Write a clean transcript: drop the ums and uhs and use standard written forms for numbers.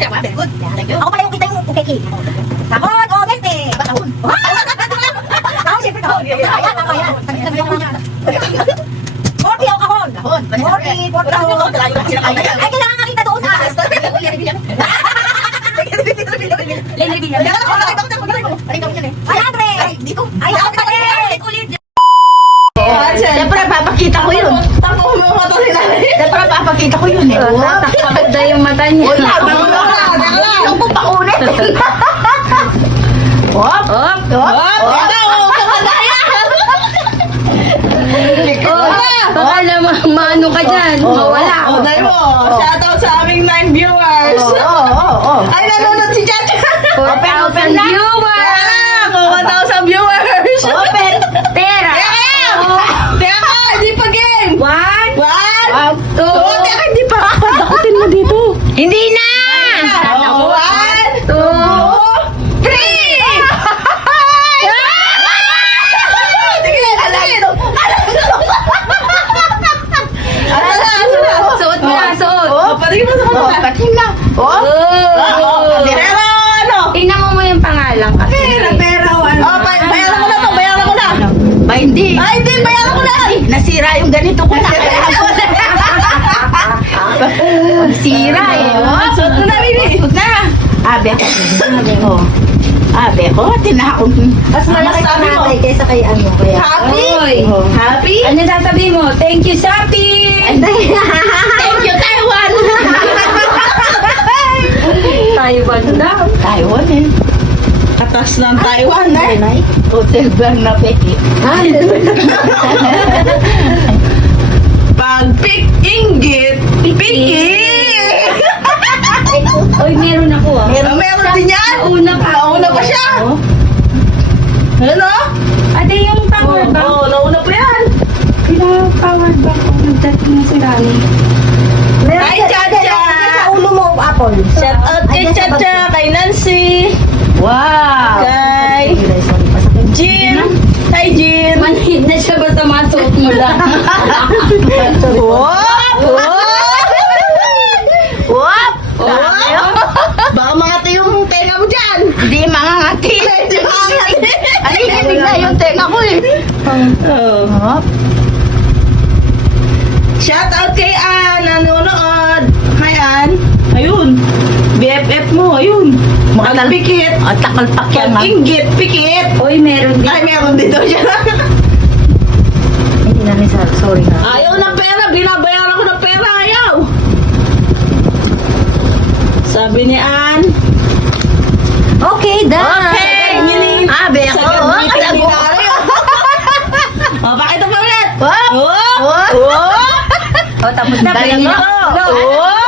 Good. Thank you. Ako pala yung kita yung ukeki. Kahon o gente. Kahon. Kahon, siyempre kahon. Ayan, ako yan. 40 o kahon. 40 kahon. Ay, kailangan makita doon ha. Ay, ako pala yan. Siyempre, papakita ko yun. Siyempre, papakita ko yun eh. Takpagda yung mata niya. Wala, ano po pa ulit? Hop! Hop! Baka naman maano ka dyan. Mawala. Dahil mo, shoutout sa aming 9 viewers. Ay, nanonood si Chacha. 4,000 viewers! 1,000 viewers. Open! Pera! Teka, hindi pa game. 1, 1, 2, teka, hindi pa. Dakutin mo dito. Hindi na! 1, 2, 3! Suot mo na, suot. Patingin mo sa kanila. Pating na. Pero ano? Tingnan mo mo yung pangalan kasi. Bayaran ko na to, bayaran ko na. Ba, hindi. Ay, hindi, bayaran ko na. Nasira yung ganito ko na. Sira eh. Suot mo na, Bibi. Huwag na. Abe ko. Abe ko. Tinakon. Mas malaki sa nanay kaysa kay ano. Kaya. Happy? Oy. Happy? Ano sasabihin mo? Thank you, Shopee! Thank you, Taiwan. Taiwan daw. Taiwan eh. Katas ng Taiwan eh. Hotel Blanc na peki. Pag inggit, piki. Oy, meron ako ah. Meron din yan. Nauna pa. Nauna pa siya. Hello? Ate, yung power bank. Oo, nauna pa yan. Sila power bank ko. Nagdating na si Rani. Hi, Chacha. Sa ulo mo, Apple. Shout out kay Chacha, kay Nancy, Wow. kay Jean. Hi, Jean. Manhid na siya basta masuot mo lang. Wop! Wop. Baka mangati yung tenga mo dyan. Hindi mangangati. Hindi mangati. Alinig na yung tenga ko eh. Hop. Shout out kay Ann, nanonood. Hi, Ann. Ayun. BFF mo, ayun. Pikit. At takalpak yan ha. Inggit, pikit. Oy, meron din. Ay, meron din daw siya. Hindi namin sorry na. Ayaw ng pera, binabayaran ko ng pera, ayaw. Sabi ni Ann. Okay, done. Abe ko. O, pakita pa ulit. Wop. Wop! Wop. Wop! O, tapos na. Talaga. Pwede na. Wop!